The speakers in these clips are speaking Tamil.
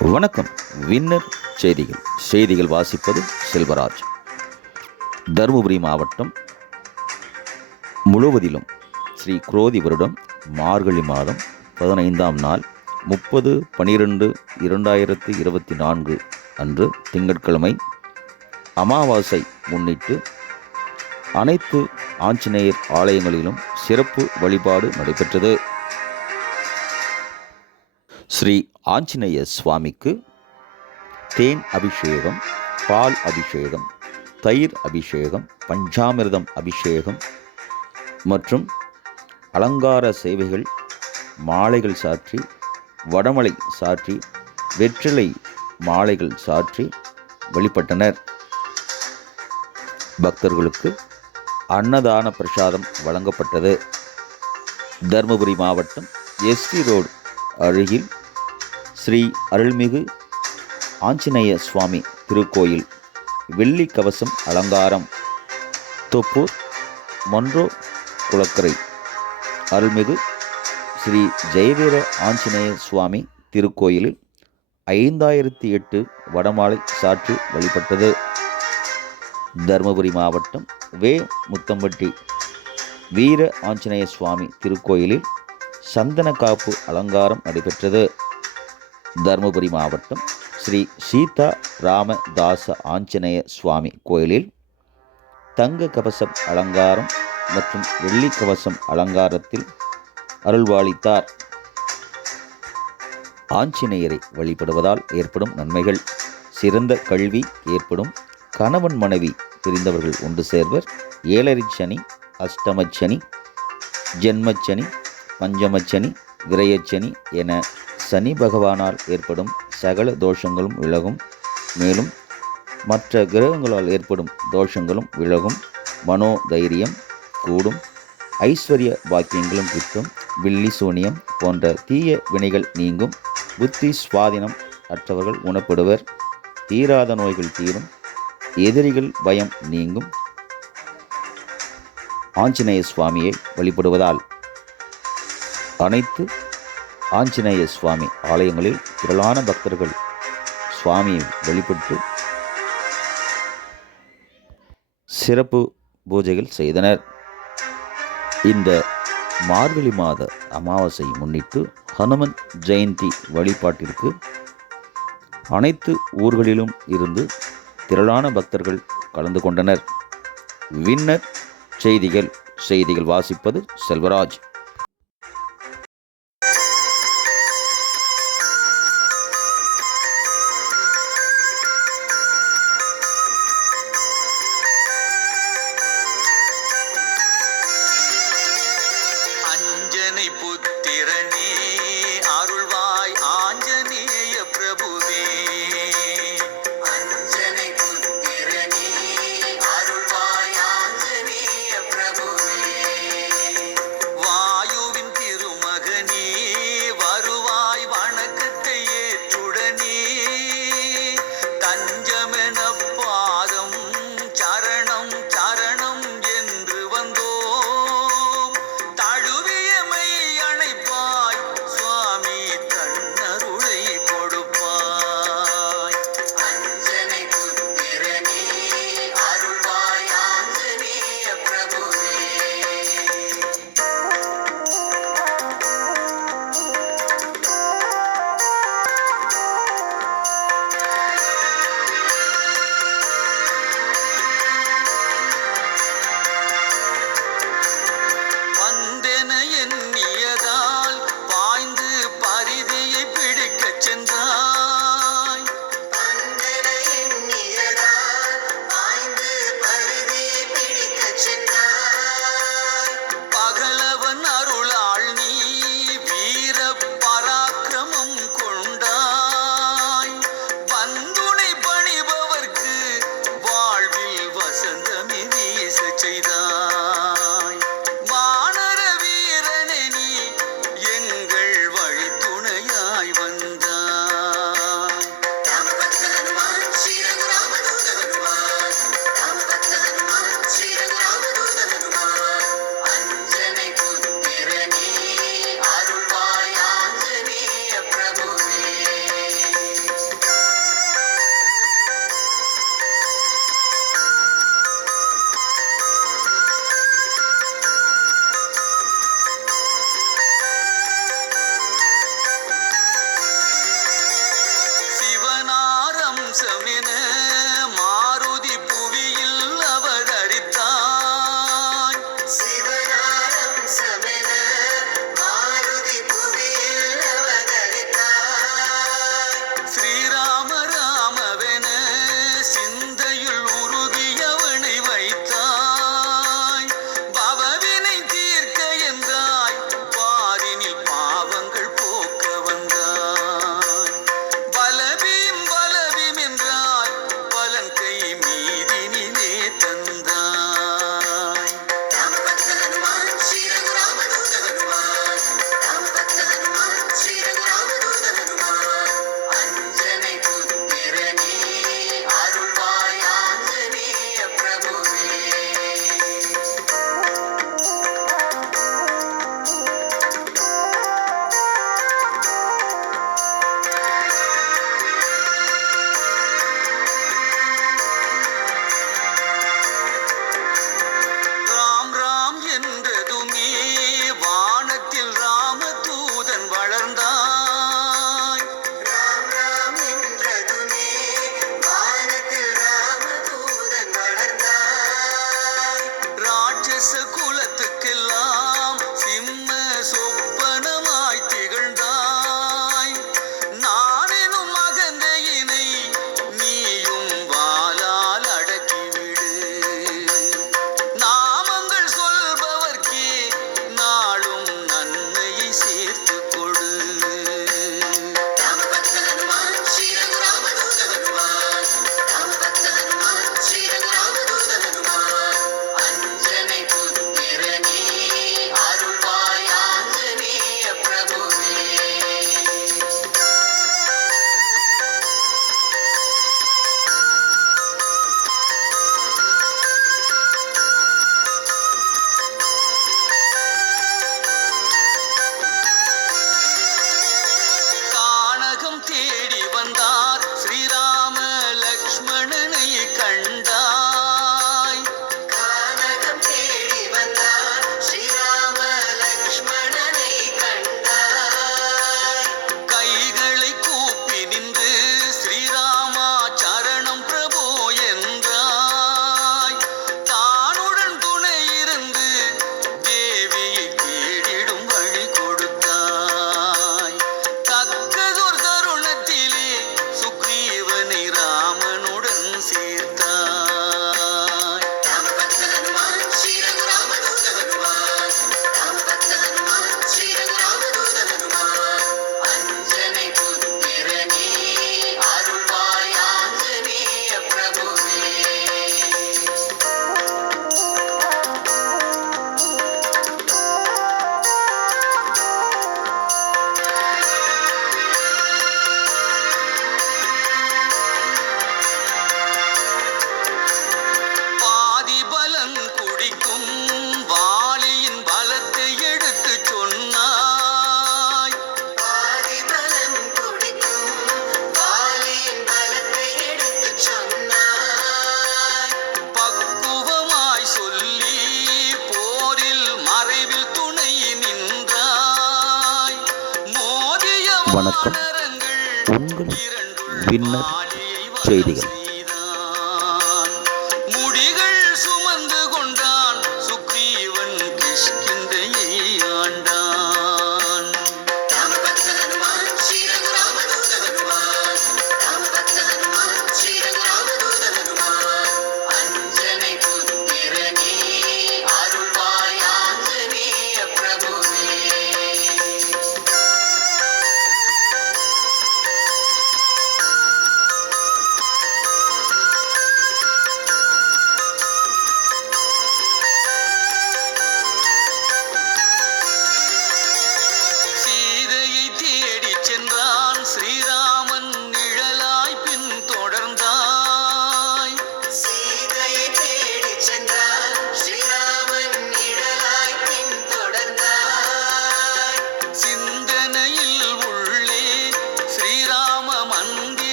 வணக்கம். வின்னர் செய்திகள். செய்திகள் வாசிப்பது செல்வராஜ். தருமபுரி மாவட்டம் முழுவதிலும் ஸ்ரீ குரோதி வருடம் மார்கழி மாதம் பதினைந்தாம் நாள் முப்பது பனிரெண்டு இரண்டாயிரத்தி இருபத்தி நான்கு அன்று திங்கட்கிழமை அமாவாசை முன்னிட்டு அனைத்து ஆஞ்சநேயர் ஆலயங்களிலும் சிறப்பு வழிபாடு நடைபெற்றது. ஸ்ரீ ஆஞ்சநேய சுவாமிக்கு தேன் அபிஷேகம் பால் அபிஷேகம் தயிர் அபிஷேகம் பஞ்சாமிர்தம் அபிஷேகம் மற்றும் அலங்கார சேவைகள் மாலைகள் சாற்றி வடமலை சாற்றி வெற்றிலை மாலைகள் சாற்றி வழிபட்டனர் பக்தர்களுக்கு அன்னதான பிரசாதம் வழங்கப்பட்டது. தருமபுரி மாவட்டம் எஸ்டி ரோடு அருகில் ஸ்ரீ அருள்மிகு ஆஞ்சநேய சுவாமி திருக்கோயில் வெள்ளி கவசம் அலங்காரம் தொப்பூர் மொன்றோ குளக்கரை அருள்மிகு ஸ்ரீ ஜெயவீர ஆஞ்சநேய சுவாமி திருக்கோயிலில் ஐந்தாயிரத்தி எட்டு வடமாலை சாற்று வழிபட்டது. தருமபுரி மாவட்டம் வே. முத்தம்பட்டி வீர ஆஞ்சநேய சுவாமி திருக்கோயிலில் சந்தன காப்பு அலங்காரம் நடைபெற்றது. தருமபுரி மாவட்டம் ஸ்ரீ சீதா ராமதாச ஆஞ்சநேய சுவாமி கோயிலில் தங்க கவசம் அலங்காரம் மற்றும் வெள்ளி கவசம் அலங்காரத்தில் அருள்வாளித்தார். ஆஞ்சநேயரை வழிபடுவதால் ஏற்படும் நன்மைகள். சிறந்த கல்வி ஏற்படும். கணவன் மனைவி பிரிந்தவர்கள் ஒன்று சேர்வர். ஏழரை சனி அஷ்டமச்சனி ஜென்மச்சனி பஞ்சமச்சனி விரயச்சனி என சனி பகவானால் ஏற்படும் சகல தோஷங்களும் விலகும். மேலும் மற்ற கிரகங்களால் ஏற்படும் தோஷங்களும் விலகும். மனோ தைரியம் கூடும். ஐஸ்வர்ய பாக்கியங்களும் கிட்டும். வில்லி சூனியம் போன்ற தீய வினைகள் நீங்கும். புத்தி சுவாதினம் அற்றவர்கள் உணப்படுவர் தீராத நோய்கள் தீரும். எதிரிகள் பயம் நீங்கும். ஆஞ்சநேய சுவாமியை வழிபடுவதால் அனைத்து ஆஞ்சநேய சுவாமி ஆலயங்களில் திரளான பக்தர்கள் சுவாமியை வழிபட்டு சிறப்பு பூஜைகள் செய்தனர். இந்த மார்கழி மாத அமாவாசை முன்னிட்டு ஹனுமன் ஜெயந்தி வழிபாட்டிற்கு அனைத்து ஊர்களிலும் இருந்து திரளான பக்தர்கள் கலந்து கொண்டனர். வின்னர் செய்திகள் செய்திகள் வாசிப்பது செல்வராஜ். அஞ்சனை புத்திரனே வணக்கம். உங்கள் இரண்டுள்ள செய்திகள்.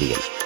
செய்திகள்